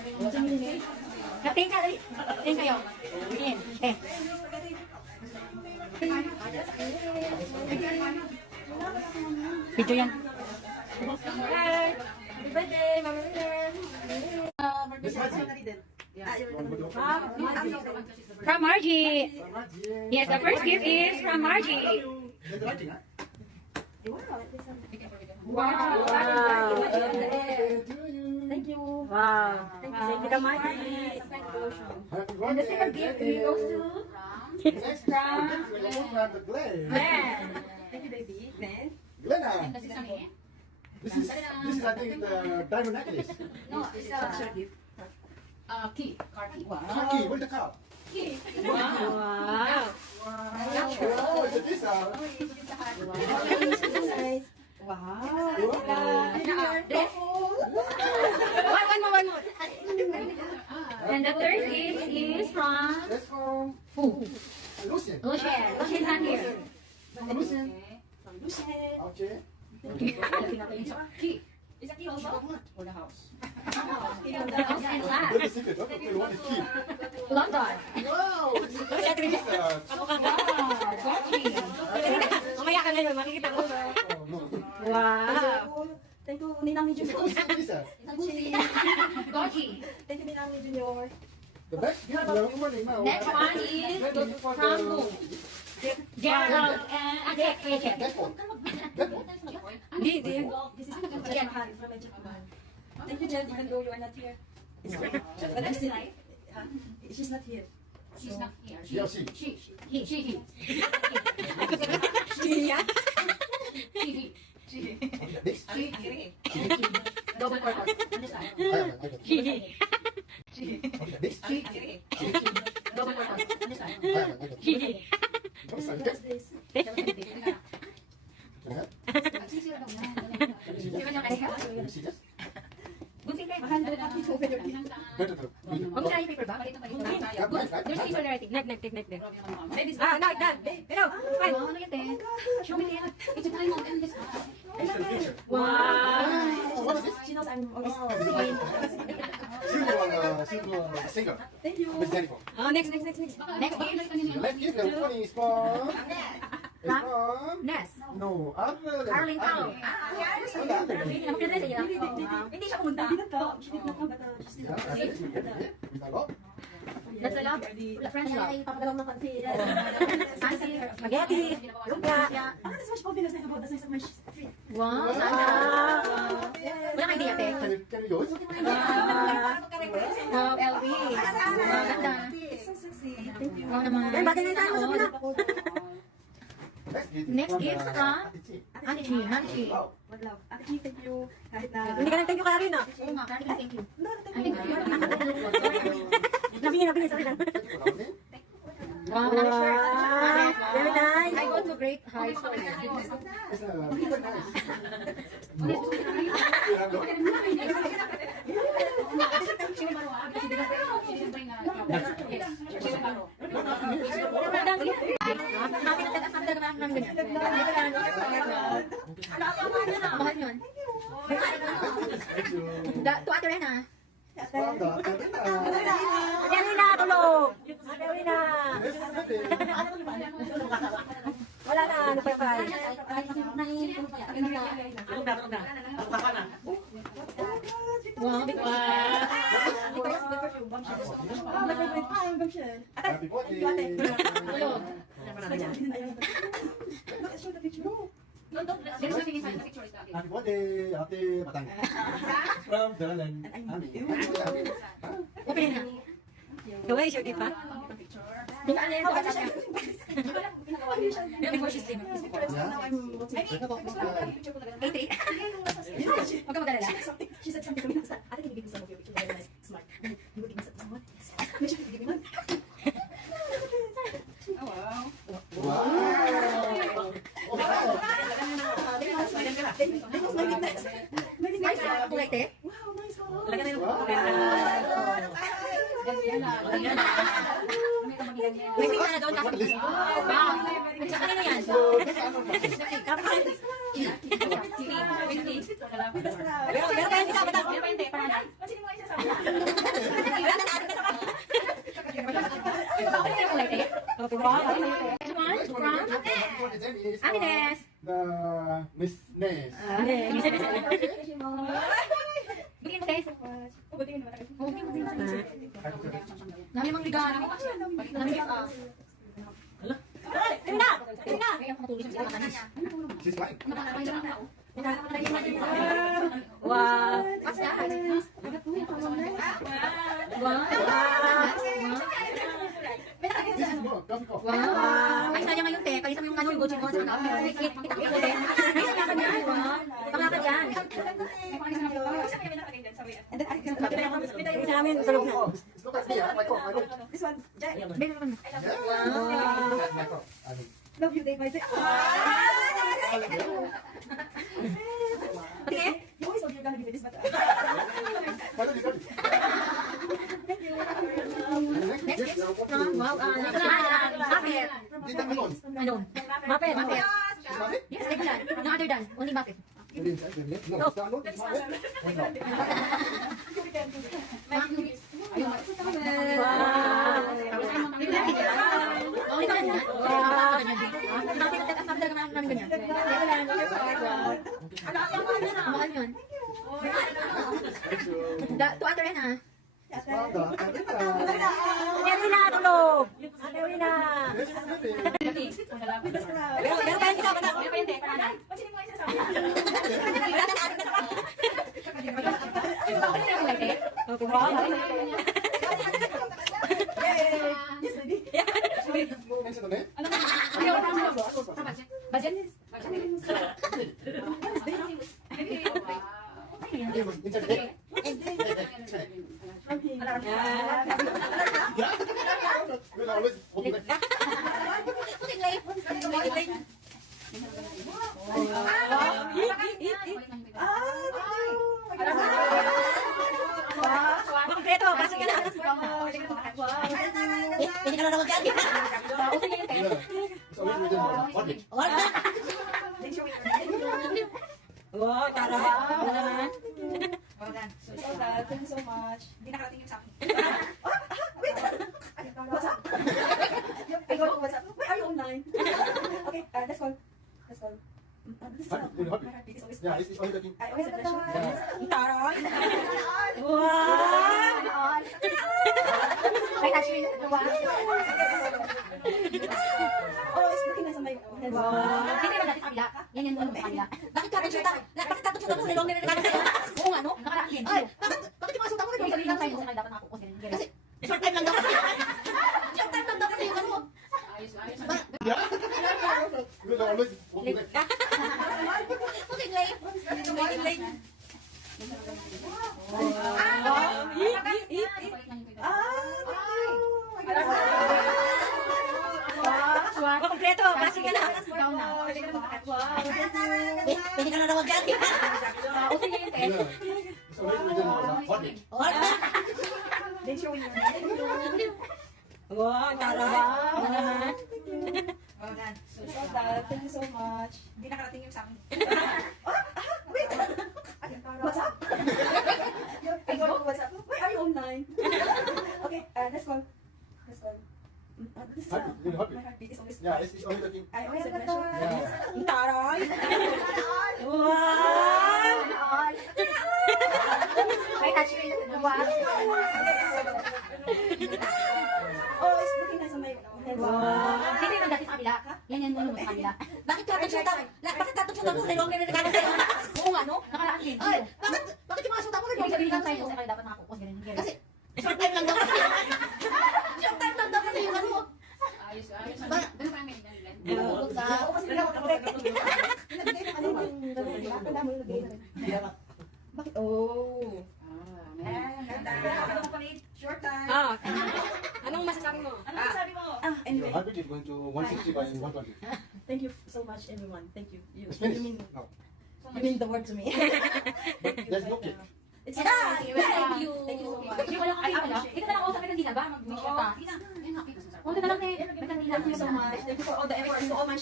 Tingin ka, dali. Tingin kayo. Tingin. Video yan. Hi! Happy birthday, Mama Lynn! From Margie. Yes, the first gift is from Margie. Wow. Thank you. Wow. Thank you so much. And the second gift goes to from Glenn. Thank you, baby. Glenn. Glenn, this is I think the diamond necklace. No, it's a short gift. Key. Car key. Wow. Key, where's the cup? Key. Wow. Oh, it's a this Wow. Wow. One more. And the third gift is from That's from who? Lucian. Lucien. Lucien's not here. Lucian. Lucien. Okay. Key. Is that key also? For the house. Where's the secret? Okay, one is key. London. Wow. Mamaya ka ngayon, makikita ko. Wow. Thank you, Ninang Junior. Goji. Thank you, Ninang Junior. The next gift we are opening now. Next one is from who? Gerald and Rachel. That one. This is Jen Han from Japan. Thank you, Jen, even though you are not here. But I'm still here. She's not here. She's not here. Yeah, she. He. Next. Double purpose. Understand? Okay, next. Double purpose. Understand? What's this? Mahal daw pati ko pero Huwag mo na yung paper ba? There's piece already. Neck. Pero, fine. Show me the It's a time and this. Wow. What is this? she knows I'm always Singer. Thank you. Miss Jennifer. Next gift. The next gift is funny is from. Ness. No, Caroline Tao. Hindi siya pumunta. Hindi na to. She did not know but she's still That's a lot. Friends love. papadalong ng fancy. Fancy. Spaghetti. Lumpia. That's much confidence I have about the size of my feet. Wow. Wala kang idea, te. Can you use? Wow, LV. Ganda. It's so sexy. Thank you. Wow naman. Bagay na tayo sa muna. Next gift from Ate Chi. Wag love. Ate Chi, thank you. Kahit na... Hindi ka nang thank you ka rin, no? Oo nga, thank you. No, thank you. Nabingin, sorry lang. Wow. Very nice. I go to Great High School. It's very nice. Mahal yun. To Ate Rena. Adelina, tulog! Adelina! Wala na, ano pa pa? Wow, big one! Happy birthday. Happy birthday, Ate Patang. From Dalalan. Okay na. Gawin siya, di ba? Di ba, ano yun? Before she's leaving. 88. Huwag ka mag-alala. She said something to me. Ate, can you give me some of your pictures? Very nice. Smart. You will give me some. What? Make sure you give me one. That was my weakness. My weakness. Nice, kulay, te. Wow, nice. Talaga na yung may pizza na doon. Wow. Sa kanina yan. Pero tayo hindi ka. Meron pa yung te. Wow. Next one is Agnes. the Miss Ness. Bigyan mo guys. Dami mong regalo. Dami gift. She's fine. Wow. What's that? This is more coffee cup. Wow. Ay, sayang ngayon, te. Palisa mo yung ano, yung Gucci mo sa ano. Kita ko ulit. Ay, pangakan yan. Pangakan yan. Sa amin, sa loob na. Oh, it's look at me. My cup. My cup. This one. Jack. Yeah. Baby, naman. That's my cup. I mean, Love you day by day. Okay. You always thought you were gonna give me this, but why don't you cut it? next Yes, gift what from do you- wow, Buffett. Tita Melon. Ano? Buffett. She's married? Yes, like that. No other than only Buffett. Maybe inside, maybe not. No, it's not. No, it's not. Why not? Only ka ganyan. Bakit nagkakasama talaga namin ganyan? Mahal yun. Tuwater yan ah. It's from the Tita. Erina, tulog. Erina. This is baby. Meron pa yung isa, bata. Wow. Mention the name? Budget? Inside the name? We'll always open it. Kompleto, kasi ka na. Hindi ka na naman dyan. Yeah. It's always within one week. Wow, tara. Thank you so much. Hindi nakarating yung sa akin. Wait! What's up? What's up? Why are you online? Okay, let's call. Let's call. This is Happy, really happy. my heartbeat is always Yeah, it's only the king. I always have pressure. Yeah. Taray. Wow. Wait, actually, oh, it's looking nice on my head. Hindi naman dati sa kabila. Yan yung ano sa kabila. Bakit tatang-shoota? Bakit tatang-shoota mo? Nilong nilong nilong. Oo nga, no? Nakaraan din. Ay, bakit yung mga shoota mo? Nilong nilong tayo. Kasi dapat nakakukos din. Kasi, short time lang daw kasi. Short time lang daw kasi yung ano. Yeah. We'll always open it. Puting late. Puting late. Kompleto, kasi ka na. Hindi ka na naman dyan. Yeah. It's always within one week. Wow, tara. Thank you so much. Hindi nakarating yung sa akin. Wait! What's up? What's up? Why are you online? Okay, let's call. Let's call. This is Happy, really happy. my heartbeat is always Yeah, it's only the king. I always have pressure. Yeah. Taray. Wow. May touch screen. Oh, it's looking nice on my head. Hindi naman dati sa kabila. Yan yung ano sa kabila. Bakit tatang-shoota? Bakit tatang-shoota mo? Nilong nilong nilong sa'yo. Oo nga, no? Nakaraan din. Ay, bakit yung mga shoota mo? Yung sabihin lang tayo. Kasi dapat nakakukos din. Kasi, Short time lang daw kasi. short time lang daw kasi yung ano. Ayun. Oo, kasi wala ako kapatid. Nilagay na ano yung gano'n. Tanda mo yung lagay na rin. Bakit? Oh. Short time. Ah, anong masasabi mo? Anyway, Your heartbeat is going to 160 by 120. thank you so much, everyone. Thank you. You It's finished. mean, No. you mean the word to me. There's no cake. It's Thank you. Thank you so much. Hindi ko lang kakita. Ito na lang ako sa kanila ba? Mag-wish ka pa. Thank you so much. Thank you for all the efforts to all my